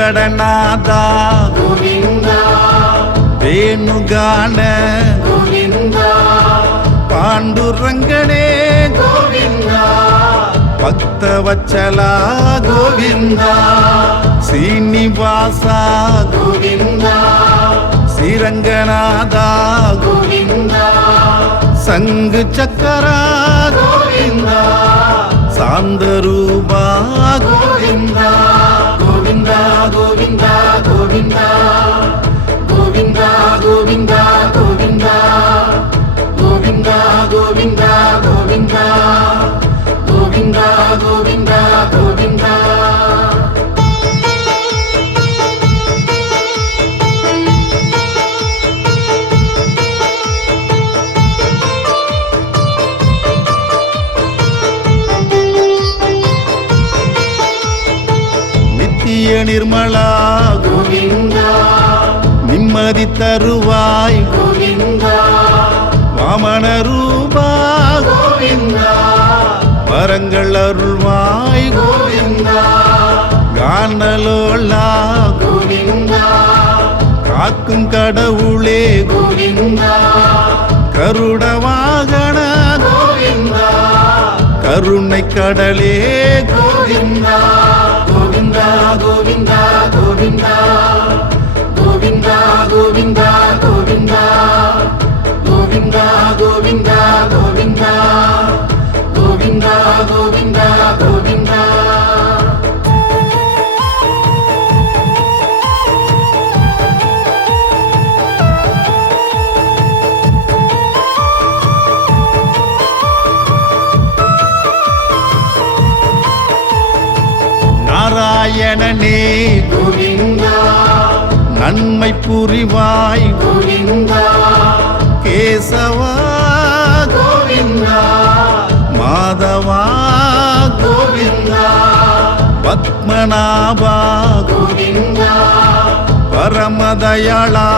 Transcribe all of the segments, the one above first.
वेंकटनाथा गोविंदा वेणुगान गोविंदा पांडुरंगणे गोविंदा भक्तवत्सला गोविंदा श्रीनिवासा गोविंदा श्रीरंगनाथा गोविंदा संग चक्रा गोविंदा सान्दरूपा गोविंदा गोविंदा गोविंदा गोविंदा गोविंदा गोविंदा गोविंदा गोविंदा गोविंदा गोविंदा गोविंदा गोविंदा गोविंदा निर्मला गोविंदा निम्मदि तरुवाय गोविंदा वामन रूपा गोविंदा वरंगल अरुள்வாய் गोविंदा गानलोला गोविंदा காக்கும் கடவுளே गोविंदा கருட வாகன गोविंदा கருணை கடலே गोविंदा गोविंदा गोविंदा गोविंदा गोविंदा गोविंदा गोविंदा गोविंदा गोविंदा गोविंदा गोविंदा गोविंदा गोविंदा நாராயணனே गोविंदा நன்மை புரிவாய் गोविंदा கேசவா गोविंदा மாதவா गोविंदा பத்மநாபா गोविंदा பரமதயாளா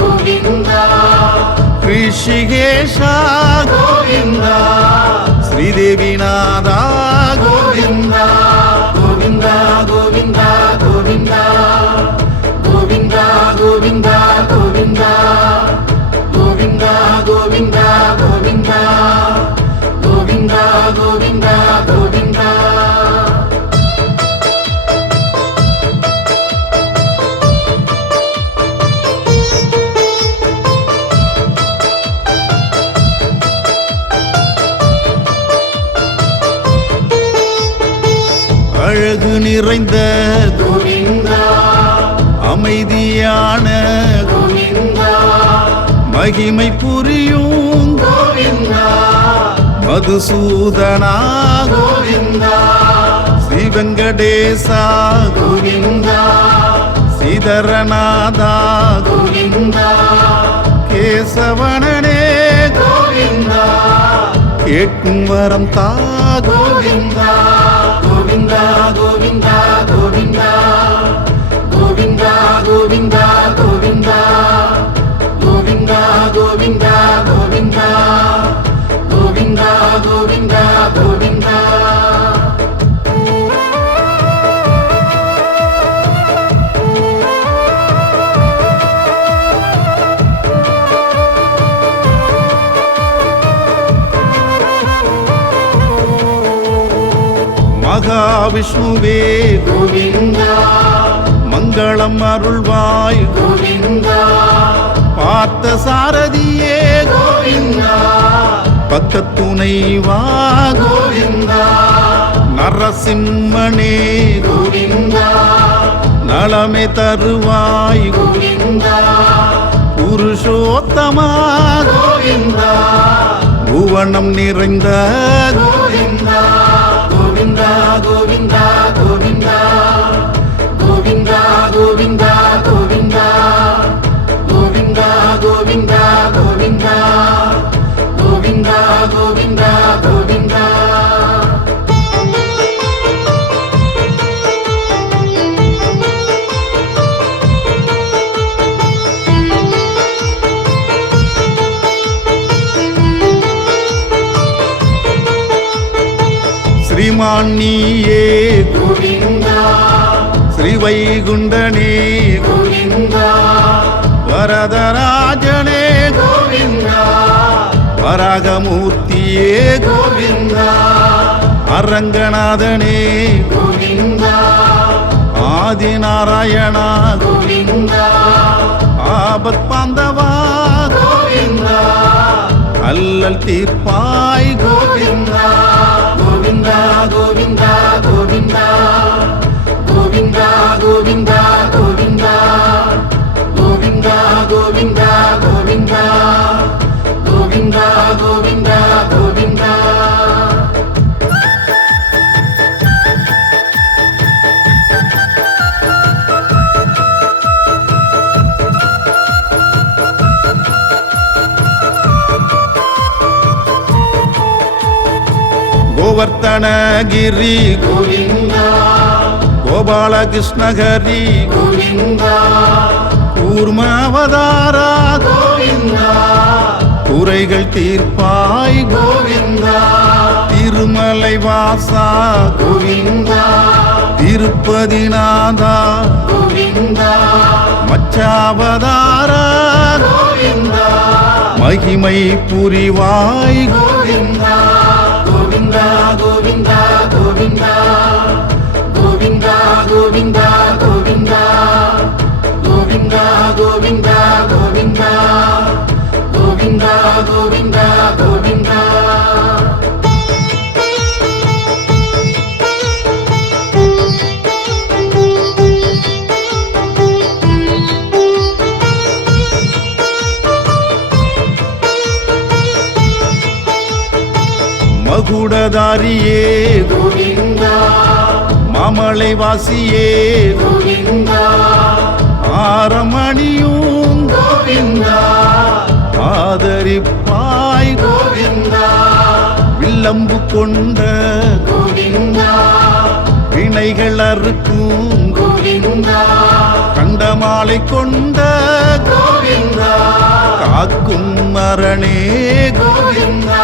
गोविंदा ऋषिकेशा गोविंदा श्रीदेवीनाथा गोविंदा गोविंदा गोविंदा गोविंदा गोविंदा गोविंदा गोविंदा गोविंदा गोविंदा गोविंदा गोविंदा गोविंदा गोविंदा அழகு நிறைந்த गोविंदा அமைதியான गोविंदा மகிமை புரியும் गोविंदा மதுசூதனா गोविंदा ஸ்ரீவெங்கடேசா गोविंदा ஸ்ரீதரநாதா गोविंदा கேசவனனே गोविंदा கேட்கும் வரம் தா गोविंदा गोविंदा गोविंदा गोविंदा गोविंदा गोविंदा गोविंदा गोविंदा गोविंदा गोविंदा गोविंदा गोविंदा गोविंदा மகாவிஷ்ணுவே गोविंदा மங்களம் அருள்வாய் गोविंदा பார்த்த சாரதியே गोविंदा பக்கத்துணைவா गोविंदा நரசிம்மனே गोविंदा நலமே தருவாய் गोविंदा புருஷோத்தமா गोविंदा புவனம் நிறைந்த गोविंदा गोविंदा गोविंदा गोविंदा गोविंदा गोविंदा गोविंदा गोविंदा गोविंदा गोविंदा गोविंदा गोविंदा गोविंदा श्रीमान नीये गोविंदा श्री ஸ்ரீவைகுண்டனே கோவிந்தா வரதராஜனே கோவிந்தா வராகமூர்த்தியே கோவிந்தா அரங்கநாதனே கோவிந்தா ஆதிநாராயணா கோவிந்தா ஆபத் பாந்தவா கோவிந்தா அல்லல் தீர்ப்பாய் கோவிந்தா கோவிந்தா கோவிந்தா கோவிந்தா கோவிந்தா கோவிந்தா கோவிந்தா கோவிந்தா கோவிந்தா கோவிந்தா கோவிந்தா கோவிந்தா கோவிந்தா கோவர்த்தனகிரி கோவிந்தா கோபாலகிருஷ்ணகரி கோவிந்தா கூர்மாவதாரா கோவிந்தா குறைகள் தீர்ப்பாய் கோவிந்தா திருமலை வாசா கோவிந்தா திருப்பதிநாதா கோவிந்தா மச்சாவதாரா கோவிந்தா மகிமை புரிவாய் கோவிந்தா கோவிந்தா கோவிந்தா கோவிந்தா கோவிந்தா கோவிந்தா கோவிந்தா கோவிந்தா கோவிந்தா கோவிந்தா கோவிந்தா கோவிந்தா கோவிந்தா மகுடதாரியே கோவிந்தா மாமலை வாசியே கோவிந்தா ஆரமணியும் கோவிந்தா ஆதரிப்பாய் கோவிந்தா வில்லம்பு கொண்ட கோவிந்தா வினைகள் அறுக்கும் கோவிந்தா கண்டமாலை கொண்ட கோவிந்தா காக்கும் மரணே கோவிந்தா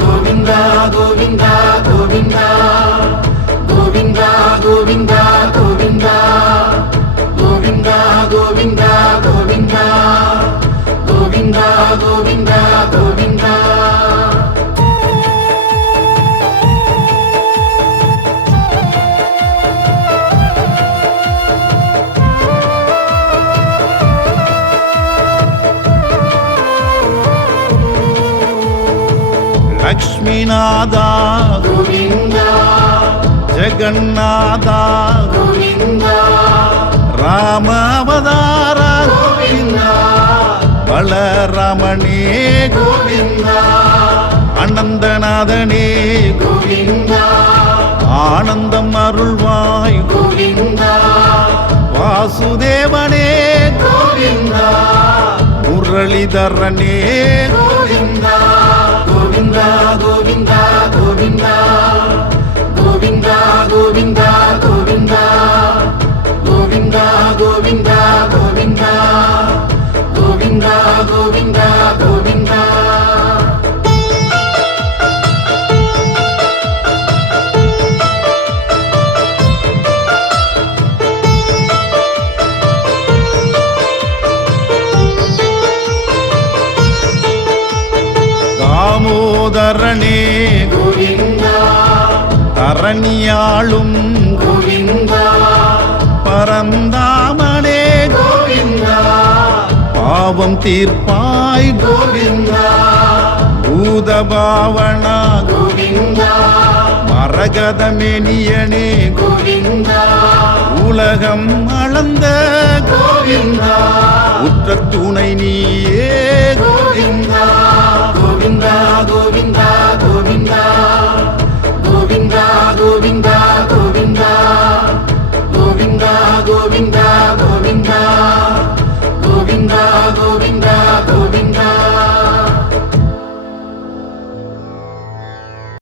கோவிந்தா கோவிந்தா கோவிந்தா கோவிந்தா கோவிந்தா கோவிந்தா கோவிந்தா கோவிந்தா கோவிந்தா கோவிந்தா கோவிந்தா கோவிந்தா லக்ஷ்மிநாதா கோவிந்தா ஜெகநாதா கோவிந்தா ராமாவதாரா கோவிந்தா பலராமனே கோவிந்தா அனந்தநாதனே கோவிந்தா ஆனந்தம் அருள்வாய் கோவிந்தா வாசுதேவனே கோவிந்தா முரளிதரனே கோவிந்தா கோவிந்தா கோவிந்தா கோவிந்தா கோவிந்தா கோவிந்தா கோவிந்தா கோவிந்தா கோவிந்தா கோவிந்தா கோவிந்தா கோவிந்தா கோவிந்தா தாமோதரனே கோவிந்தா தரணியாளும் கோவிந்தா பரந்தாமனே கோவிந்தா பாவம் தீர்ப்பாய் கோவிந்தா பூதபாவனா கோவிந்தா மரகதமெனியனே கோவிந்தா உலகம் அளந்த கோவிந்தா உற்ற துணை நீயே கோவிந்தா கோவிந்தா கோவிந்தா கோவிந்தா கோவிந்தா கோவிந்தா கோவிந்தா கோவிந்தா கோவிந்தா கோவிந்தா கோவிந்தா கோவிந்தா